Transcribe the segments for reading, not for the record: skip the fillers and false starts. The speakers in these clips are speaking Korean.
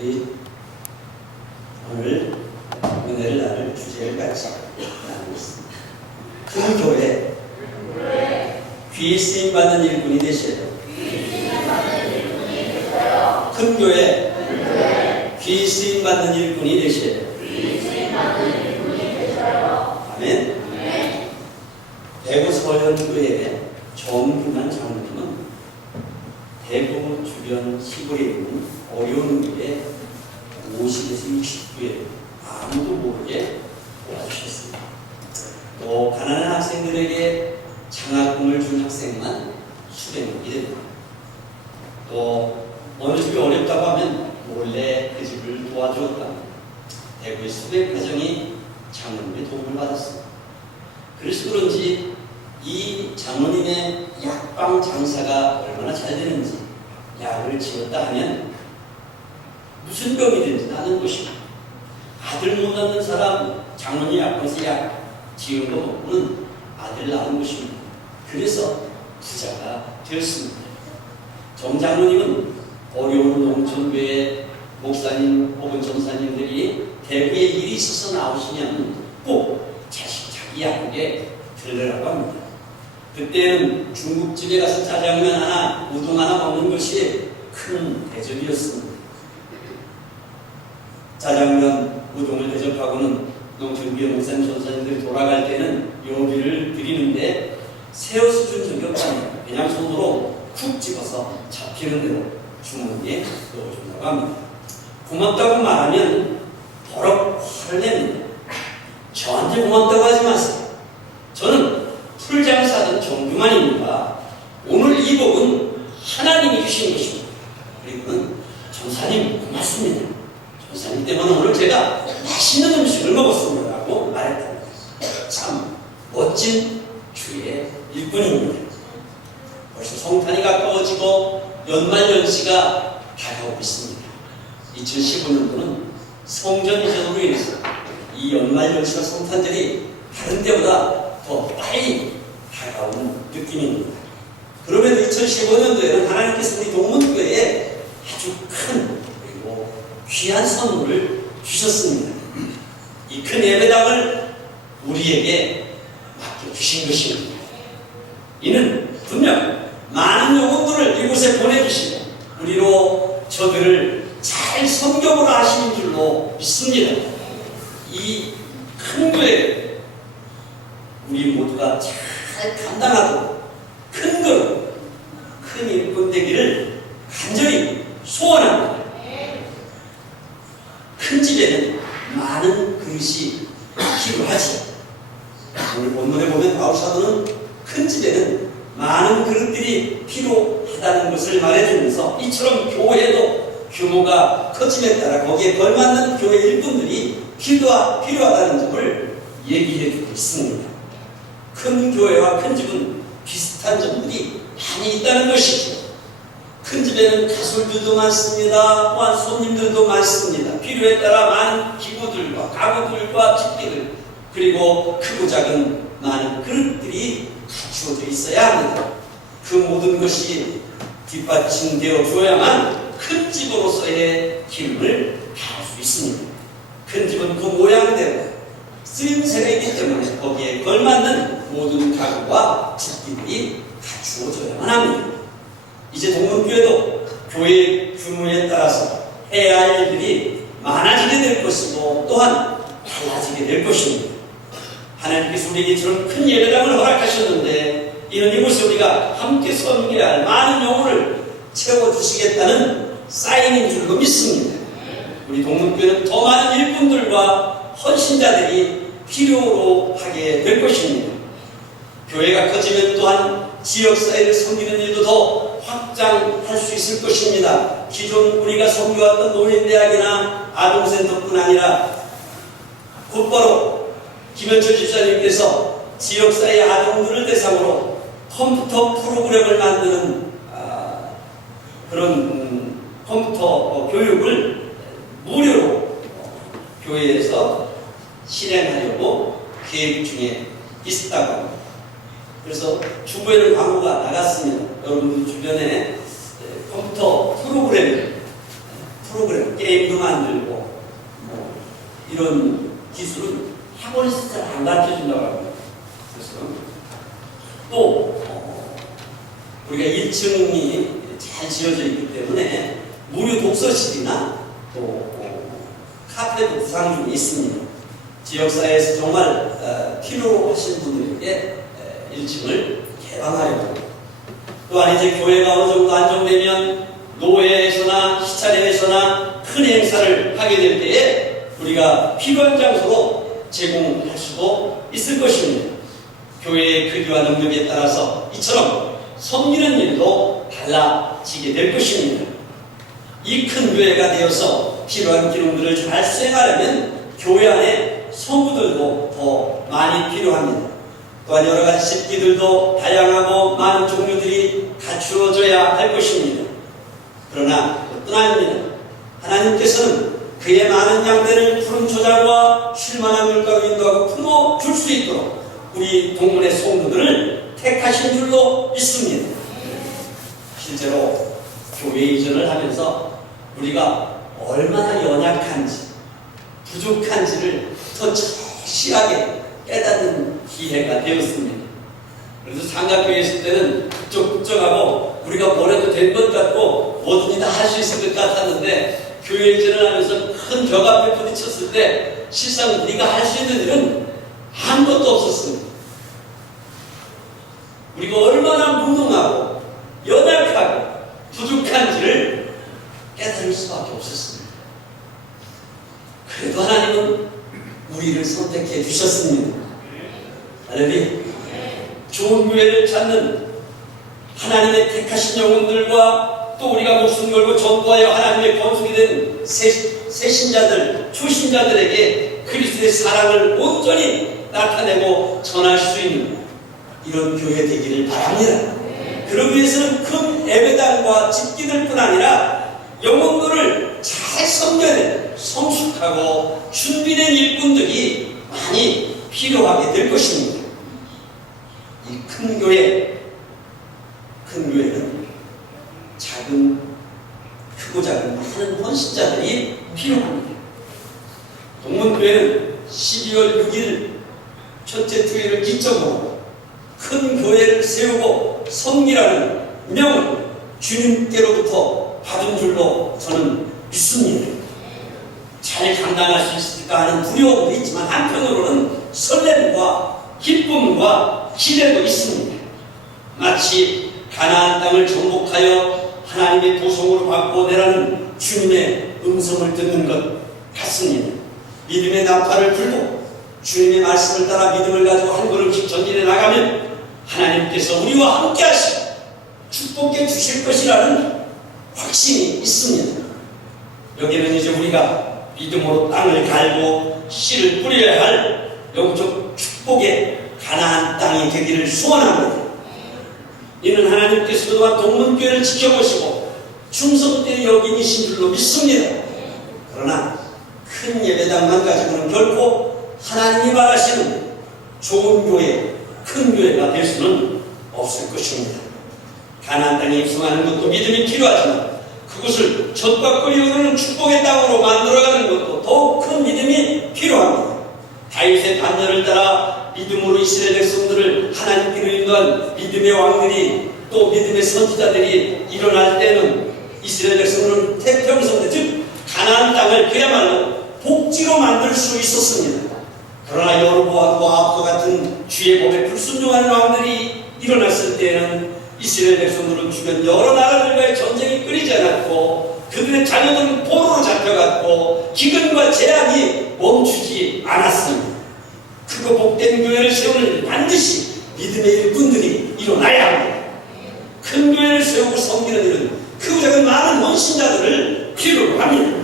우리 오늘 은혜를 나눌 주제를 같이 나누고 있습니다. 큰 교회, 귀 쓰임 받는 일꾼이 되셔요. 큰 교회, 귀 쓰임 받는 일꾼이 되셔요. 아멘. 대구 서현교회 정균환 장로님은 대구 주변 시골에 있는 어려운 교회 50에서 60교회 아무도 모르게 도와주셨습니다. 또 가난한 학생들에게 장학금을 준 학생만 수백명이 됩니다. 또 어느 집이 어렵다고 하면 몰래 그 집을 도와주었다면 대구의 수백 가정이 장로님의 도움을 받았습니다. 그래서 그런지 이 장로님의 약방 장사가 얼마나 잘 되는지, 약을 지었다 하면 무슨 병이든지 나는 것입니다. 아들 못 낳는 사람 장로님 약방에서 약 지은 거 먹고는 아들 낳은 것입니다. 그래서 부자가 되었습니다. 정 장로님은 어려운 농촌교회 목사님 혹은 전사님들이 대구에 일이 있어서 나오시면 꼭 자기 약국에 들으라고 합니다. 그때는 중국집에 가서 짜장면 하나, 우동 하나 먹는 것이 큰 대접이었습니다. 짜장면, 우동을 대접하고는 농촌교회 목사님, 전사님들이 돌아갈 때는 요비를 드리는데 세워서 준 적이 없답니다. 그냥 손으로 쿡 집어서 잡히는 대로 주머니에 넣어준다고 합니다. 고맙다고 말하면 버럭 화를 냅니다. 저한테 고맙다고 하지 마세요. 저는 풀장사든 정규만입니다. 오늘 이 복은 하나님이 주신 것입니다. 그리고는 전사님 고맙습니다. 전사님 때문에 오늘 제가 맛있는 음식을 먹었습니다 라고 말했답니다. 참 멋진 주의 일꾼입니다. 벌써 성탄이 가까워지고 연말연시가 다가오고 있습니다. 2015년도는 성전 이전으로 인해서 이 연말연시와 성탄절이 다른 때보다 더 빨리 다가오는 느낌입니다. 그럼에도 2015년도에는 하나님께서 우리 동문교회에 아주 큰 그리고 귀한 선물을 주셨습니다. 이 큰 예배당을 우리에게 맡겨주신 것입니다. 이는 분명 많은 영혼들을 이곳에 보내주시고 우리로 저들을 잘 섬겨보라 하시는 줄로 믿습니다. 이 큰 교회 우리 모두가 잘 감당하고 큰 것, 큰 일꾼 되기를 간절히 소원합니다. 큰 집에는 많은 그릇이 필요하지. 오늘 본문에 보면 바울 사도는 큰 집에는 많은 그릇들이 필요하다는 것을 말해주면서 이처럼 교회도 규모가 커짐에 따라 거기에 걸맞는 교회 일꾼들이 필요하다는 점을 얘기해주고 있습니다. 큰 교회와 큰 집은 비슷한 점들이 많이 있다는 것이죠. 큰 집에는 가솔들도 많습니다. 또한 손님들도 많습니다. 필요에 따라 많은 기구들과 가구들과 집기들 그리고 크고 작은 많은 그릇들이 갖추어져 있어야 합니다. 그 모든 것이 뒷받침되어 줘야만 큰 집으로서의 기능을 다할 수 있습니다. 큰 집은 그 모양대로 쓰임새가 있기 때문에 거기에 걸맞는 모든 가구와 집기들이 갖추어져야만 합니다. 이제 동문교회도 교회 규모에 따라서 해야 할 일들이 많아지게 될 것이고 또한 달라지게 될 것입니다. 하나님께서 우리에게 이처럼 큰 예배당을 허락하셨는데 이는 이곳에 우리가 함께 섬겨야 할 많은 영혼을 채워주시겠다는 사인인 줄로 믿습니다. 우리 동문교회는 더 많은 일꾼들과 헌신자들이 필요로 하게 될 것입니다. 교회가 커지면 또한 지역사회를 섬기는 일도 더 확장할 수 있을 것입니다. 기존 우리가 섬겨왔던 노인대학이나 아동센터뿐 아니라 곧바로 김현철 집사님께서 지역사회 아동들을 대상으로 컴퓨터 프로그램을 만드는 그런 컴퓨터 교육을 무료로 교회에서 실행하려고 계획 중에 있다고 합니다. 그래서 주부에는 광고가 나갔습니다. 여러분들 주변에 컴퓨터 프로그램을 프로그램, 게임도 만들고 뭐 이런 기술은 학원에서 잘 안 가르쳐준다고 합니다. 그래서 또 우리가 1층이 잘 지어져 있기 때문에 무료 독서실이나 또 카페도 구상 중에 있습니다. 지역사회에서 정말 필요하신 분들에게 1층을 개방하려고 합니다. 또한 이제 교회가 어느 정도 안정되면 노회에서나 시차례에서나 큰 행사를 하게 될 때에 우리가 필요한 장소로 제공할 수도 있을 것입니다. 교회의 크기와 능력에 따라서 이처럼 섬기는 일도 달라지게 될 것입니다. 이 큰 교회가 되어서 필요한 기능들을 잘 수행하려면 교회 안에 성구들도 더 많이 필요합니다. 또한 여러 가지 집기들도 다양하고 많은 종류들이 갖추어져야 할 것입니다. 그러나 그것도 아닙니다. 하나님께서는 그의 많은 양떼를 푸른 초장과 쉴만한 물가로 인도하고 품어줄 수 있도록 우리 동문의 성도들을 택하신 줄로 믿습니다. 실제로 교회 이전을 하면서 우리가 얼마나 연약한지 부족한지를 더 확실하게 깨닫는 기회가 되었습니다. 그래서 상가교회 있을 때는 북적북적하고 우리가 뭘 해도 된 것 같고 뭐든지 다 할 수 있을 것 같았는데 교회 이전을 하면서 큰 벽 앞에 부딪혔을 때 실상 우리가 할 수 있는 일은 아무것도 없었습니다. 우리가 얼마나 무능하고 연약하고 부족한지를 깨달을 수밖에 없었습니다. 그래도 하나님은 우리를 선택해 주셨습니다. 할렐루야. 좋은 교회를 찾는 하나님의 택하신 영혼들과 또 우리가 목숨 걸고 전도하여 하나님의 건축이 된 새신자들, 초신자들에게 그리스도의 사랑을 온전히 나타내고 전할 수 있는 이런 교회 되기를 바랍니다. 그러기 위해서는 큰 예배당과 집기들뿐 아니라 영혼들을 잘 섬겨낸 성숙하고 준비된 일꾼들이 많이 필요하게 될 것입니다. 이 큰 교회는 크고 작은 많은 헌신자들이 필요합니다. 동문교회는 12월 6일 첫째 주일을 기점으로 큰 교회를 세우고 섬기라는 명을 주님께로부터 받은 줄로 저는 믿습니다. 잘 감당할 수 있을까 하는 두려움도 있지만 한편으로는 설렘과 기쁨과 기대도 있습니다. 마치 가나안 땅을 정복하여 하나님의 도성으로 바꿔내라는 주님의 음성을 듣는 것 같습니다. 믿음의 나팔을 불고 주님의 말씀을 따라 믿음을 가지고 한 걸음씩 전진해 나가면 하나님께서 우리와 함께 하시고 축복해 주실 것이라는 확신이 있습니다. 여기는 이제 우리가 믿음으로 땅을 갈고 씨를 뿌려야 할 영적 축복의 가나안 땅이 되기를 소원합니다. 이는 하나님께서 그동안 동문교회를 지켜보시고 충성되게 여기신 줄로 믿습니다. 그러나 큰 예배당만 가지고는 결코 하나님이 바라시는 좋은 교회, 큰 교회가 될 수는 없을 것입니다. 가나안 땅에 입성하는 것도 믿음이 필요하지만 그것을 젖과 꿀이 흐르는 축복의 땅으로 만들어가는 것도 더욱 큰 믿음이 필요합니다. 다윗의 단열을 따라 믿음으로 이스라엘 백성들을 하나님께로 인도한 믿음의 왕들이 또 믿음의 선지자들이 일어날 때는 이스라엘 백성들은 태평성대 즉 가나안 땅을 그야말로 복지로 만들 수 있었습니다. 그러나 여로보암과 아합과 같은 주의 법에 불순종하는 왕들이 일어났을 때에는 이스라엘 백성들은 주변 여러 나라들과의 전쟁이 끊이지 않았고 그들의 자녀들은 포로로 잡혀갔고 기근과 재앙이 멈추지 않았습니다. 크고 복된 교회를 세우는 반드시 믿음의 일꾼들이 일어나야 합니다. 큰 교회를 세우고 섬기는 일은 크고 작은 많은 헌신자들을 필요로 합니다.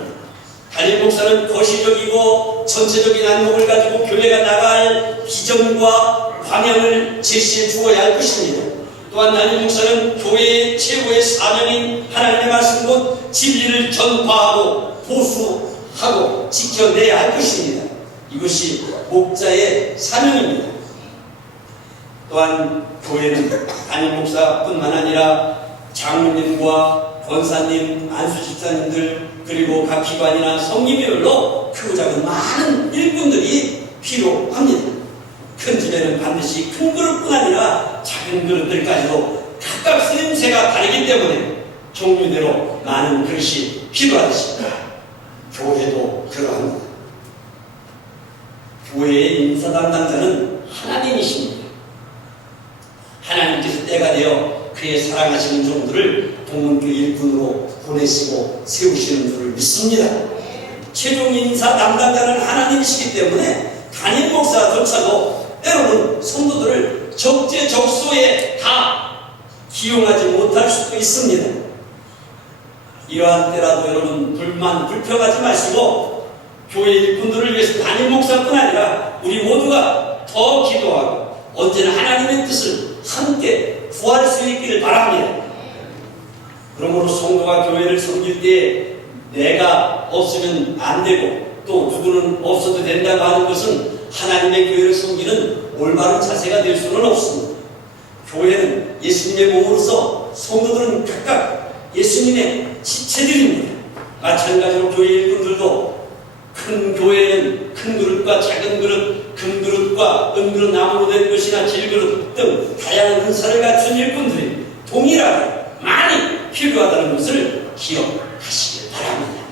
담임 목사는 거시적이고 전체적인 안목을 가지고 교회가 나갈 비전과 방향을 제시해 주어야 할 것입니다. 또한 담임 목사는 교회의 최고의 사명인 하나님의 말씀 곧 진리를 전파하고 보수하고 지켜내야 할 것입니다. 이것이 목자의 사명입니다. 또한 교회는 담임 목사뿐만 아니라 장로님과 권사님, 안수집사님들, 그리고 각 기관이나 성기별로 크고 작은 많은 일꾼들이 필요합니다. 큰 집에는 반드시 큰 그릇뿐 아니라 작은 그릇들까지도 각각 쓰임새가 다르기 때문에 종류대로 많은 그릇이 필요하듯이 교회도 그러합니다. 교회의 인사 담당자는 하나님이십니다. 하나님께서 때가 되어 그의 사랑하시는 종들을 동문교회 일꾼으로 보내시고 세우시는 줄을 믿습니다. 최종 인사 담당자는 하나님이시기 때문에 담임 목사조차도 때로는 성도들을 적재적소에 다 기용하지 못할 수도 있습니다. 이러한 때라도 여러분 불평하지 마시고 교회 일꾼들을 위해서 담임 목사뿐 아니라 우리 모두가 더 기도하고 언제나 하나님의 뜻을 함께 구할 수 있기를 바랍니다. 그러므로 성도가 교회를 섬길 때 내가 없으면 안 되고 또 누구는 없어도 된다고 하는 것은 하나님의 교회를 섬기는 올바른 자세가 될 수는 없습니다. 교회는 예수님의 몸으로서 성도들은 각각 예수님의 지체들입니다. 마찬가지로 교회 일꾼들도 큰 교회는 큰 그릇과 작은 그릇, 금 그릇과 은 그릇, 나무로 된 것이나 질그릇 등 다양한 은사를 갖춘 일꾼들이 동일하게 많이 필요하다는 것을 기억하시길 바랍니다.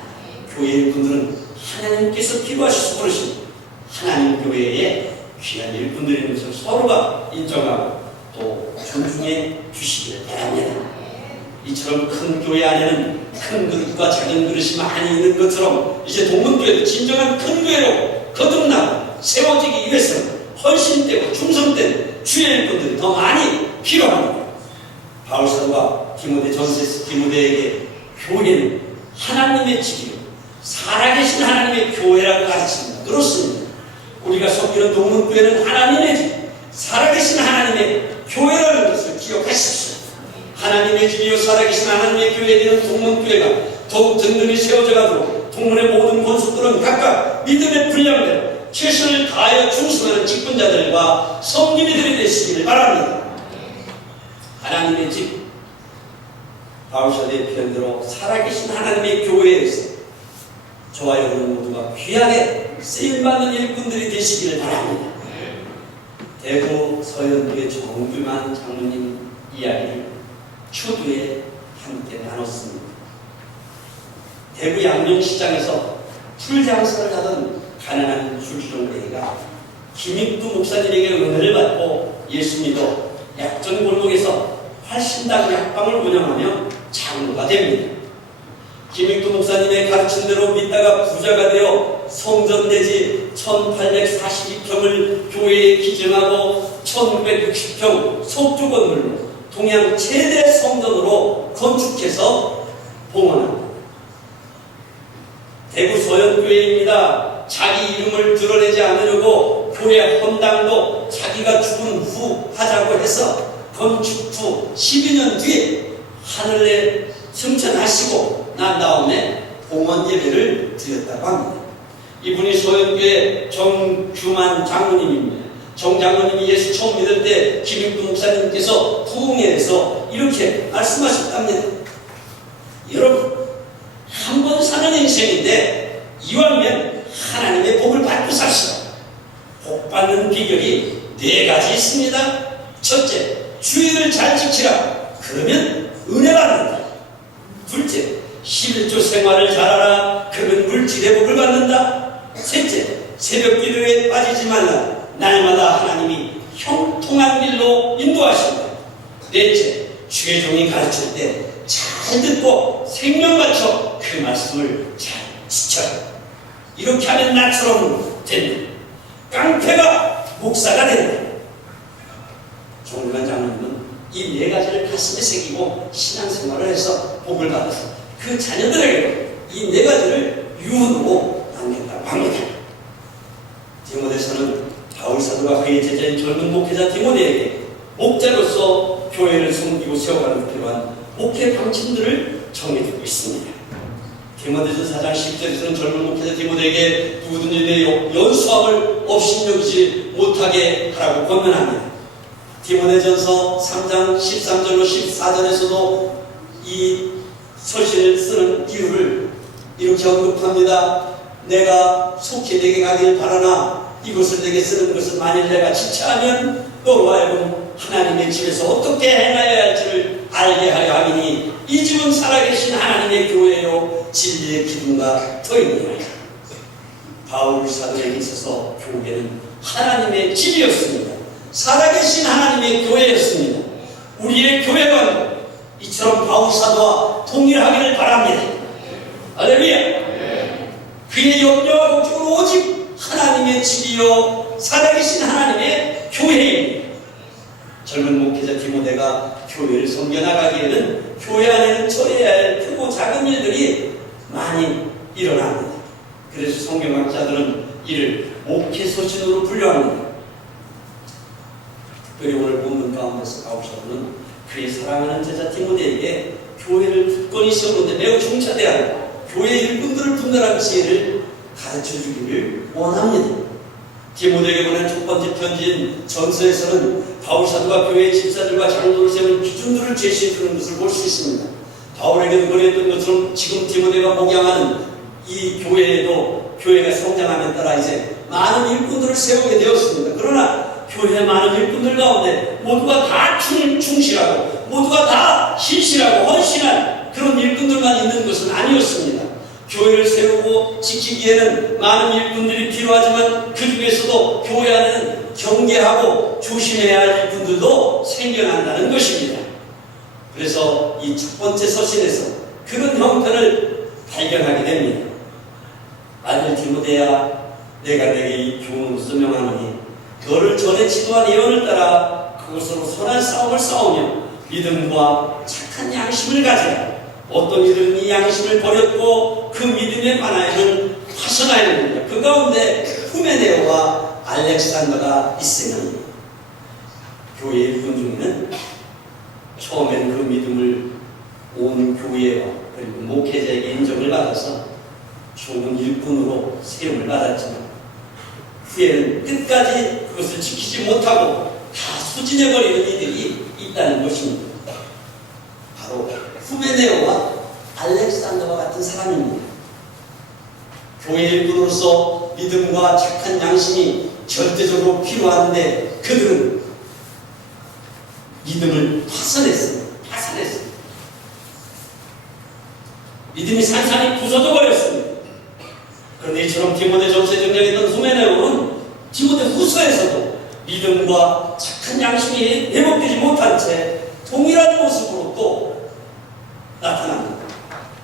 교회 일꾼들은 하나님께서 필요하셔서 부르신 하나님 교회의 귀한 일꾼들인 것을 서로가 인정하고 또 존중해 주시길 바랍니다. 이처럼 큰 교회 안에는 큰 그릇과 작은 그릇이 많이 있는 것처럼 이제 동문교회도 진정한 큰 교회로 거듭나고 세워지기 위해서는 헌신되고 충성된 주의 일꾼들이 더 많이 필요합니다. 바울사도가 디모데에게 교회는 하나님의 집이요 살아계신 하나님의 교회라고 가르칩니다. 그렇습니다. 우리가 섬기는 동문교회는 하나님의 집, 살아계신 하나님의 교회라는 것을 기억하십시오. 하나님의 집이요 살아계신 하나님의 교회에 대한 동문교회가 더욱 든든히 세워져가지고 동문의 모든 권속들은 각각 믿음의 분량대로 최선을 다하여 충성하는 직분자들과 섬기미들이 되시기를 바랍니다. 하나님의 집, 바울사도의 표현대로 살아계신 하나님의 교회에서 저와 여러분 모두가 귀하게 쓰임받는 일꾼들이 되시기를 바랍니다. 대구 서현교회 정규만 장로님 이야기를 초두에 함께 나눴습니다. 대구 양명시장에서 풀장사를 하던 가난한 술주정뱅이가 김익두 목사님에게 은혜를 받고 예수 믿어 약전 골목에서 활신당 약방을 운영하며 장로가 됩니다. 김익두 목사님의 가르침대로 믿다가 부자가 되어 성전대지 1842평을 교회에 기증하고 1960평 속주 건물로 동양 최대 성전으로 건축해서 봉헌합니다. 대구 서현교회입니다. 자기 이름을 드러내지 않으려고 교회 헌당도 자기가 죽은 후 하자고 해서 건축 후 12년 뒤에 하늘에 승천하시고 난 다음에 봉헌 예배를 드렸다고 합니다. 이분이 서현교회 정규만 장로님입니다. 정 장로님이 예수 처음 믿을 때 김익두 목사님께서 부흥회에서 이렇게 말씀하셨답니다. 여러분, 한 번 사는 인생인데 이왕이면 하나님의 복을 받고 삽시다. 복 받는 비결이 4가지 있습니다. 첫째, 주의를 잘 지키라. 그러면 은혜 받는다. 둘째, 11조 생활을 잘하라. 그러면 물질의 복을 받는다. 셋째, 새벽 기도에 빠지지 말라. 날마다 하나님이 형통한 길로 인도하신다. 넷째, 주의 종이 가르칠 때 잘 듣고 생명 바쳐 그 말씀을 잘 지켜라. 이렇게 하면 나처럼 된다. 깡패가 목사가 된다. 정규만 장로님은 이 4가지를 가슴에 새기고 신앙생활을 해서 복을 받아서 그 자녀들에게도 이 4가지를 유언으로 남겼다고 합니다. 디모데서는 바울사도가 그의 제자인 젊은 목회자 디모데에게 목자로서 교회를 섬기고 세워가는 필요한 목회 방침들을 정해주고 있습니다. 디모데서 4장 10절에서는 젊은 목회자 디모데에게 누구든지 내 연수함을 업신여기지 못하게 하라고 권면합니다. 디모데전서 3장 13절로 14절에서도 이 서신을 쓰는 이유를 이렇게 언급합니다. 내가 속히 내게 가길 바라나 이것을 내게 쓰는 것은 만일 내가 지체하면 너로 하여금 하나님의 집에서 어떻게 행하여야 할지를 알게 하려 하니 이 집은 살아계신 하나님의 교회요 진리의 기둥과 터이니라. 바울 사도에게 있어서 교회는 하나님의 집이었습니다. 살아계신 하나님의 교회였습니다. 우리의 교회관 이처럼 바울 사도와 동일하기를 바랍니다. 할렐루야. 그의 염려와 걱정은 오직 하나님의 집이요 살아계신 하나님의 교회입니다. 젊은 목회자 디모데가 교회를 섬겨나가기에는 교회 안에는 처리해야 할 크고 작은 일들이 많이 일어납니다. 그래서 성경학자들은 이를 목회서신으로 분류합니다. 특별히 오늘 본문 가운데서 바울 사도는 그의 사랑하는 제자 디모데에게 교회를 굳건히 세우는데 매우 중차대하고 교회 일꾼들을 분별한 지혜를 가르쳐주기를 원합니다. 디모데에게 보낸 첫 번째 편지인 전서에서는 바울 사도가 교회의 집사들과 장로를 세운 기준들을 제시해주는 것을 볼 수 있습니다. 바울에게도 그랬던 것처럼 지금 디모데가 목양하는 이 교회에도 교회가 성장함에 따라 이제 많은 일꾼들을 세우게 되었습니다. 그러나 교회의 많은 일꾼들 가운데 모두가 다 충실하고 모두가 다 신실하고 헌신한 그런 일꾼들만 있는 것은 아니었습니다. 교회를 세우고 지키기에는 많은 일꾼들이 필요하지만 그 중에서도 교회 안에는 경계하고 조심해야 할 일꾼들도 생겨난다는 것입니다. 그래서 이 첫 번째 서신에서 그런 형태를 발견하게 됩니다. 아들 디모데야, 내가 내게 이 교훈으로서 명하노니 너를 전에 지도한 예언을 따라 그것으로 선한 싸움을 싸우며 믿음과 착한 양심을 가지라. 어떤 이들은 이 양심을 버렸고 그 믿음의 만화에는 파선하여 됩니다. 그 가운데 후메네오와 알렉산더가 있으니 교회 일꾼 중에는 처음엔 그 믿음을 온 교회와 그리고 목회자에게 인정을 받아서 좋은 일꾼으로 세움을 받았지만 후에는 끝까지 그것을 지키지 못하고 다 소진해버리는 이들이 있다는 것입니다. 바로 후메네오와 알렉산더와 같은 사람입니다. 교회 일꾼으로서 믿음과 착한 양심이 절대적으로 필요한데 그들은 믿음을 파선했습니다. 믿음이 산산이 부서져 버렸습니다. 그런데 이처럼 디모데 전서에 등장했던 후메네오는 디모데 후서에서도 믿음과 착한 양심이 회복되지 못한 채 동일한 모습으로 또 나타납니다.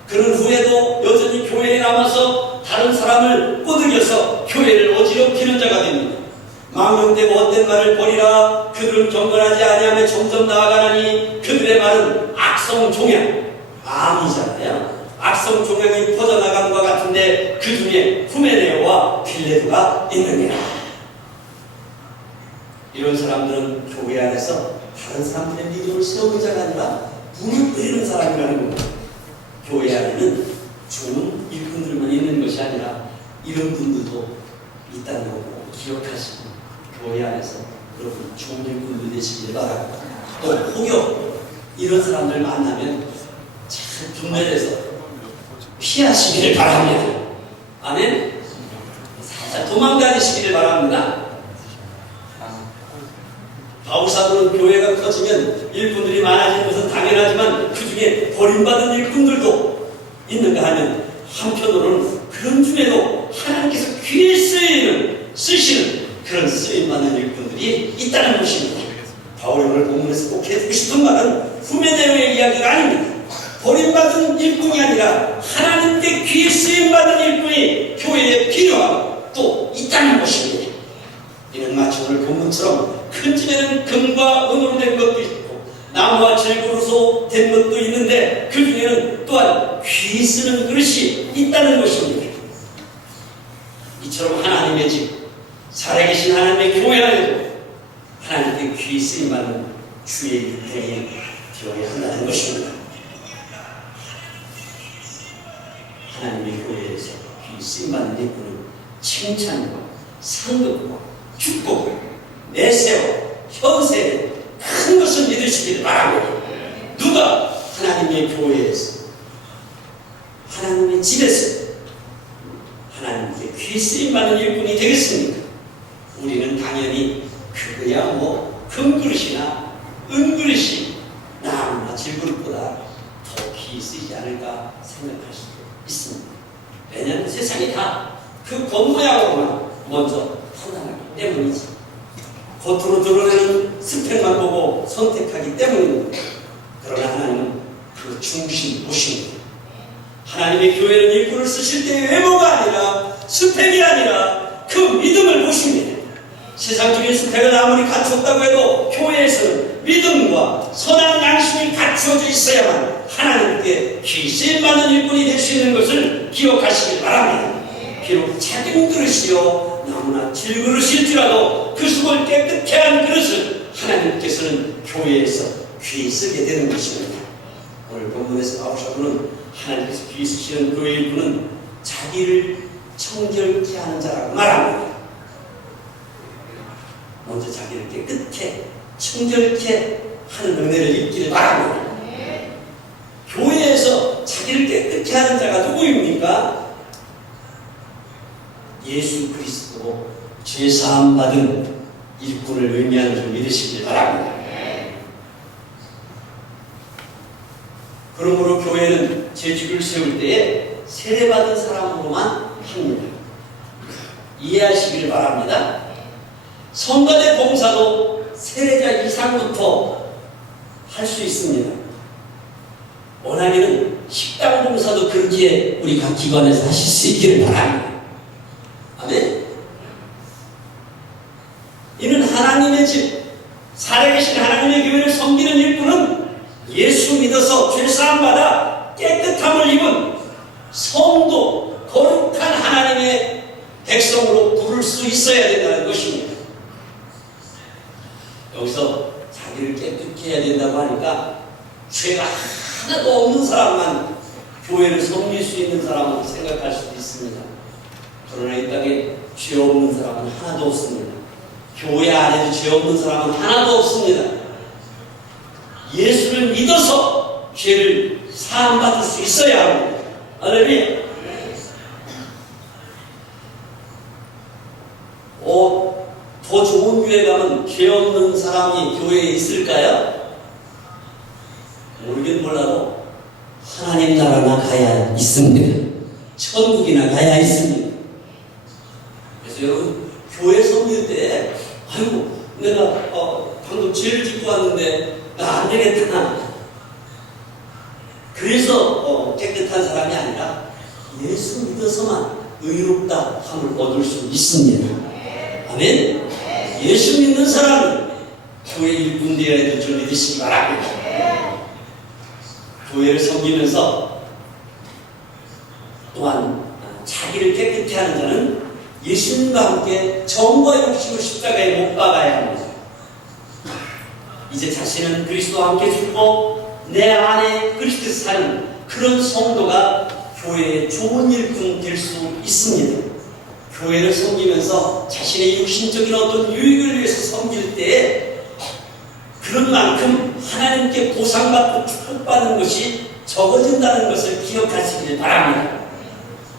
그는 후에도 여전히 교회에 남아서 다른 사람을 꼬드겨서 교회를 어지럽히는 자가 됩니다. 망령되고 헛된 말을 버리라. 그들은 경건하지 아니하며 점점 나아가나니 그들의 말은 악성 종양, 암이잖아요. 악성 종양이 퍼져나가는 것 같은데 그 중에 후메네오와 빌레도가 있느니라. 이런 사람들은 교회 안에서 다른 사람들의 믿음을 세우는 자가 아니라 무릎 꿇는 사람이라는 겁니다. 교회 안에는 좋은 일꾼들만 있는 것이 아니라 이런 분들도 있다는 거 기억하시고 교회 안에서 여러분 좋은 일꾼들 되시길 바랍니다. 또 혹여 이런 사람들 만나면 잘 분별해서 피하시기를 바랍니다. 아멘? 살짝 도망다니시기를 바랍니다. 바울 사도는 교회가 커지면 일꾼들이 많아지는 것은 당연하지만 그 중에 버림받은 일꾼들도 있는가 하면 한편으로는 그런 중에도 하나님께서 귀에 쓰시는 그런 쓰임받는 일꾼들이 있다는 것입니다. 바울이 오늘 본문에서 꼭 해주고 싶은 말은 후메네오의 이야기가 아닙니다. 버림받은 일꾼이 아니라 하나님께 귀에 쓰임받은 일꾼이 교회에 필요하고 또 있다는 것입니다. 이는 마치 오늘 본문처럼 큰 집에는 금과 은으로 된 것도 있고 나무와 질그릇으로 된 것도 있는데 그 중에는 또한 귀 쓰는 그릇이 있다는 것입니다. 이처럼 하나님의 집, 살아계신 하나님의 교회 안에도 하나님께 귀 쓰임받는 주의 일꾼이 되어야 한다는 것입니다. 하나님의 교회에서 귀 쓰임받는 일꾼은 칭찬과 상급과 축복을 내세워 현세에 큰 것을 믿으시기를 바랍니다. 누가 하나님의 교회에서 하나님의 집에서 하나님께 귀 쓰임받는 일꾼이 되겠습니까? 우리는 당연히 그거야 뭐 금그릇이나 은그릇이 나무나 질그릇보다 더 귀 쓰이지 않을까 생각할 수도 있습니다. 왜냐하면 세상이 다 그 겉모양으로만 먼저 판단하기 때문이지. 겉으로 드러내는 스펙만 보고 선택하기 때문입니다. 그러나 하나님은 그 중심 보십니다. 하나님의 교회는 일꾼을 쓰실 때의 외모가 아니라 스펙이 아니라 그 믿음을 보십니다. 세상적인 스펙을 아무리 갖췄다고 해도 교회에서는 믿음과 선한 양심이 갖추어져 있어야만 하나님께 귀신받는 일꾼이 될 수 있는 것을 기억하시길 바랍니다. 비록 작은 그릇이요 너무나 질그릇일지라도 그 속을 깨끗게 한 그릇을 하나님께서는 교회에서 귀 쓰게 되는 것입니다. 오늘 본문에서 바울사도는 하나님께서 귀 쓰시는 교회 일꾼은 자기를 청결케 하는 자라고 말합니다. 먼저 자기를 깨끗게 청결케 하는 은혜를 입기를 바랍니다. 교회에서 자기를 깨끗게 하는 자가 누구입니까? 예수 그리스도 죄사함 받은 일꾼을 의미하는 줄 믿으시길 바랍니다. 그러므로 교회는 재직을 세울 때에 세례받은 사람으로만 합니다. 이해하시길 바랍니다. 성가대 봉사도 세례자 이상부터 할 수 있습니다. 원하기는 식당 봉사도 그렇게 우리 각 기관에서 하실 수 있기를 바랍니다. 아멘. 이는 하나님의 집, 살아계신 하나님의 교회를 섬기는 일꾼은 예수 믿어서 죄사함 받아 깨끗함을 입은 성도, 거룩한 하나님의 백성으로 부를 수 있어야 된다는 것입니다. 여기서 자기를 깨끗게 해야 된다고 하니까 죄가 하나도 없는 사람만 교회를 섬길 수 있는 사람으로 생각할 수도 있습니다. 그러나 이 땅에 죄 없는 사람은 하나도 없습니다. 교회 안에도 죄 없는 사람은 하나도 없습니다. 예수를 믿어서 죄를 사함받을 수 있어야 합니다. 할렐루야. 더 좋은 교회 가면 죄 없는 사람이 교회에 있을까요? 모르긴 몰라도 하나님 나라나 가야 있습니다. 천국이나 가야 있습니다. 그래서 여러분 교회 섬길 때 아이고 내가 방금 죄를 짓고 왔는데 나 안 되겠다. 그래서 깨끗한 사람이 아니라 예수 믿어서만 의롭다 함을 얻을 수 있습니다. 아멘. 예수 믿는 사람은 교회 일꾼 되어야 될 줄 믿으시기 바랍니다. 교회를 섬기면서 또한 자기를 깨끗게 하는 자는 예수님과 함께 정과 욕심을 십자가에 못 박아야 합니다. 이제 자신은 그리스도와 함께 죽고 내 안에 그리스도에서 사는 그런 성도가 교회의 좋은 일꾼 될 수 있습니다. 교회를 섬기면서 자신의 육신적인 어떤 유익을 위해서 섬길 때에 그런 만큼 하나님께 보상받고 축복받는 것이 적어진다는 것을 기억하시길 바랍니다.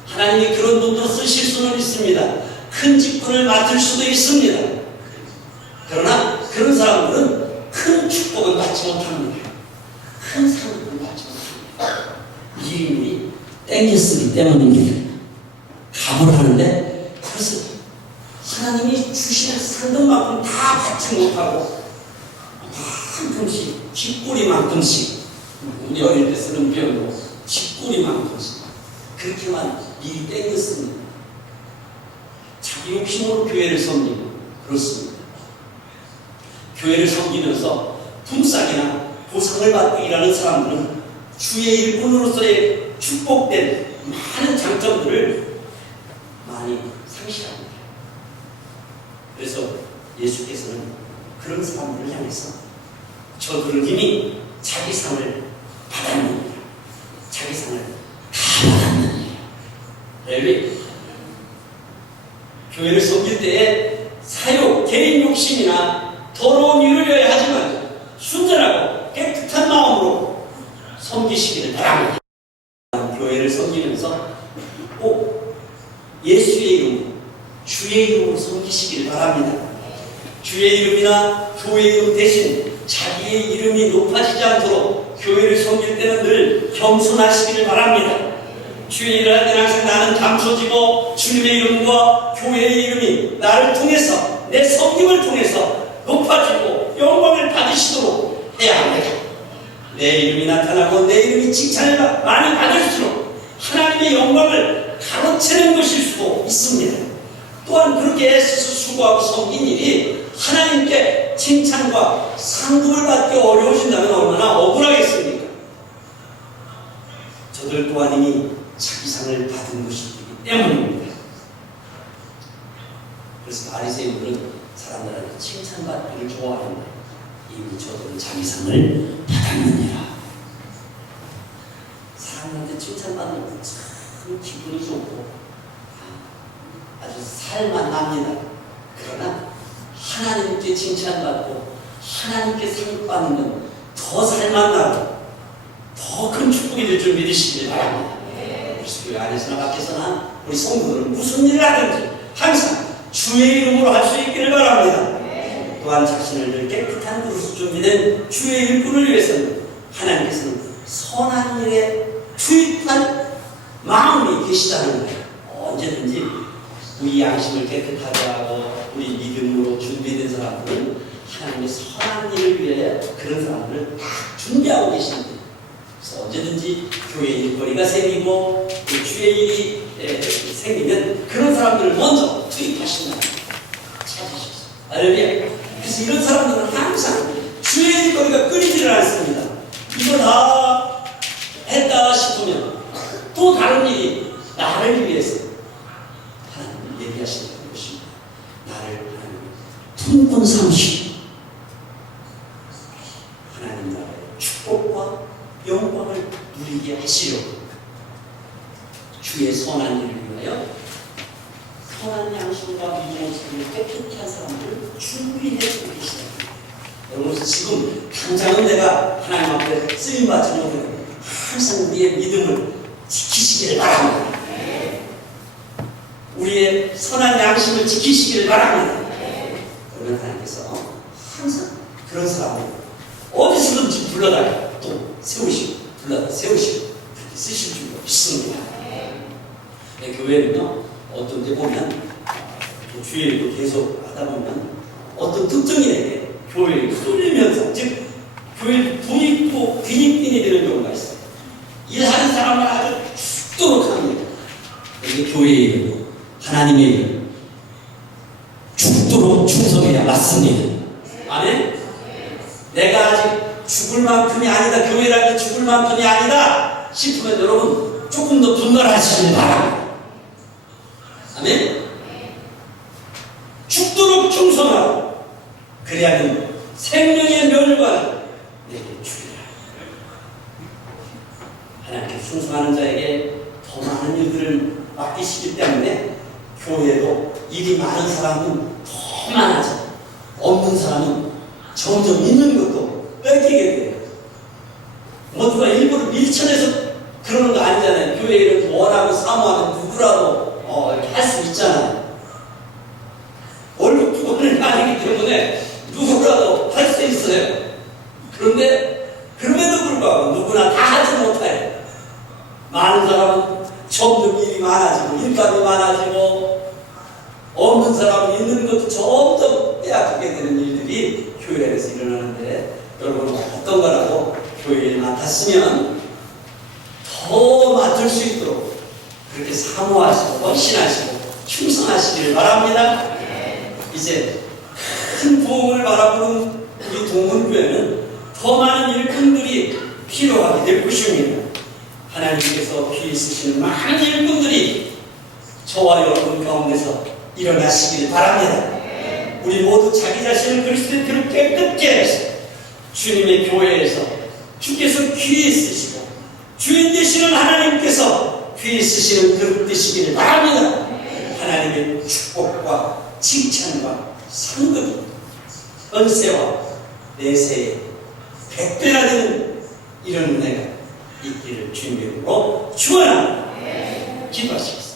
하나님이 그런 분도 쓰실 수는 있습니다. 큰 직분을 맡을 수도 있습니다. 그러나 그런 사람들은 큰 축복을 받지 못합니다. 큰 상급을 받지 못합니다. 미리미리 땡겼기 때문입니다. 갑을 하는데 그래서 하나님이 주시는 상급만큼 다 받지 못하고 만큼씩 쥐꼬리만큼씩 우리 어릴 때 쓰는 표현으로 쥐꼬리만큼씩 그렇게만 미리 땡겼습니다. 자기 욕심으로 교회를 섬기고 그렇습니다. 교회를 섬기면서 품삯이나 보상을 받고 일하는 사람들은 주의 일꾼으로서의 축복된 많은 장점들을 많이 상실합니다. 그래서 예수께서는 그런 사람들을 향해서 저들은 이미 자기 상을 받았느니라. 자기 상을 다 받았느니라. 왜? 교회를 섬길 때에 사욕, 개인 욕심이나 더러운 일을 위하여 하지 말고 순전하고 깨끗한 마음으로 섬기시기를 바랍니다. 교회를 섬기면서 주의 이름으로 섬기시길 바랍니다. 주의 이름이나 교회 이름 대신 자기의 이름이 높아지지 않도록 교회를 섬길 때는 늘 겸손하시기를 바랍니다. 주의 일을 할 때는 항상 나는 감춰지고 주님의 이름과 교회의 이름이 나를 통해서 내 섬김을 통해서 높아지고 영광을 받으시도록 해야 합니다. 내 이름이 나타나고 내 이름이 칭찬을 많이 받을수록 하나님의 영광을 가로채는 것일 수도 있습니다. 또한 그렇게 애써서 수고하고 섬긴 일이 하나님께 칭찬과 상급을 받기 어려우신다면 얼마나 억울하겠습니까? 저들 또한 이미 자기 상을 받은 것이기 때문입니다. 그래서 바리새인들은 사람들한테 칭찬받기를 좋아하는데 이미 저들은 자기 상을 받았느니라. 사람한테 칭찬받는 건 참 기분이 좋고 아주 살만 납니다. 그러나 하나님께 칭찬받고 하나님께 상받는 건 더 살만 나고 더 큰 축복이 될 줄 믿으시길 바랍니다. 그래서 교회 안에서나 밖에서나 우리 성도들은 무슨 일을 하든지 항상 주의 이름으로 할 수 있기를 바랍니다. 또한 자신을 늘 깨끗한 그릇으로 준비된 주의 일꾼을 위해서는 하나님께서는 선한 일에 투입한 마음이 계시다는 거예요. 언제든지 우리 양심을 깨끗하게 하고 우리 믿음으로 준비된 사람들은 하나님의 선한 일을 위해 그런 사람들을 다 준비하고 계시는 거예요. 그래서 언제든지 교회 일거리가 생기고 주의 일이 생기면 그런 사람들을 먼저 투입하신다. 찾으셨어요. 할렐루야. 그래서 이런 사람들은 항상 주의 일거리가 끊이지를 않습니다. 이거 다 했다 싶으면 또 다른 일이 나를 위해서 하나님 얘기하시는 것입니다. 나를 하나님 품꾼 삼으시고 하나님 나라의 축복과 영광을 누리게 하시려고 주의 선한 일을 위하여 선한 양심과 믿음을 지키는 깨끗한 사람들을 준비해주고 계시다. 여러분 지금 당장은 내가 하나님 앞에 쓰임받지 못해도 항상 우리의 믿음을 지키시기를 바랍니다. 우리의 선한 양심을 지키시기를 바랍니다. 그러면 하나님께서 항상 그런 사람을 어디서든지 불러다가 또 세우시고 불러다 세우시고 그렇게 쓰실 줄 믿습니다. 교회는요 어떤 데 보면 주의 일도 계속 하다 보면 어떤 특정인에게 교회를 쏠리면서 즉 교회 분위기고 빈익빈이 되는 경우가 있어요. 일하는 사람은 아주 죽도록 합니다. 이게 교회의 이름이고 하나님의 이름 죽도록 충성해야 맞습니다. 아멘? 내가 아직 죽을 만큼이 아니다, 교회라는 게 죽을 만큼이 아니다 싶으면 여러분 조금 더 분발하시길 바랍니다. 아멘? 죽도록 충성하라. 그래야만 생명의 멸관을 내게 주리라. 하나님께 충성하는 자에게 더 많은 일들을 맡기시기 때문에 교회도 일이 많은 사람은 더 많아져, 없는 사람은 점점 있는 것도 뺏기게 돼요. 모두가 일부러 밀쳐내서 그러는 거 아니잖아요. 교회 일을 원하고 사모하면 누구라도 이렇게 할 수 있잖아요. 월급 주고 하는 게 아니기 때문에 누구라도 할 수 있어요. 그런데 그럼에도 불구하고 누구나 다 하지 못해요. 많은 사람은 점점 일이 많아지고 일감이 많아지고 없는 사람은 있는 것도 점점 빼앗기게 되는 일들이 교회 안에서 일어나는데 여러분은 어떤 거라도 교회 일 맡았으면 더 맡을 수 있도록 그렇게 사모하시고 헌신하시고 충성하시길 바랍니다. 이제 큰 부흥을 바라보는 우리 동문교회는 더 많은 일꾼들이 필요하게 될 것입니다. 하나님께서 귀히 쓰시는 많은 일꾼들이 저와 여러분 가운데서 일어나시길 바랍니다. 우리 모두 자기 자신을 그리스도의 피로 깨끗게 해서 주님의 교회에서 주께서 귀히 쓰시고 주인 되시는 하나님께서 귀히 쓰시는 그릇 되시기를 바랍니다. 하나님의 축복과 칭찬과 상급이 은세와 내세에 100배나 되는 이런 은혜가 있기를 주님으로 축원합니다. 기도하시겠습니다.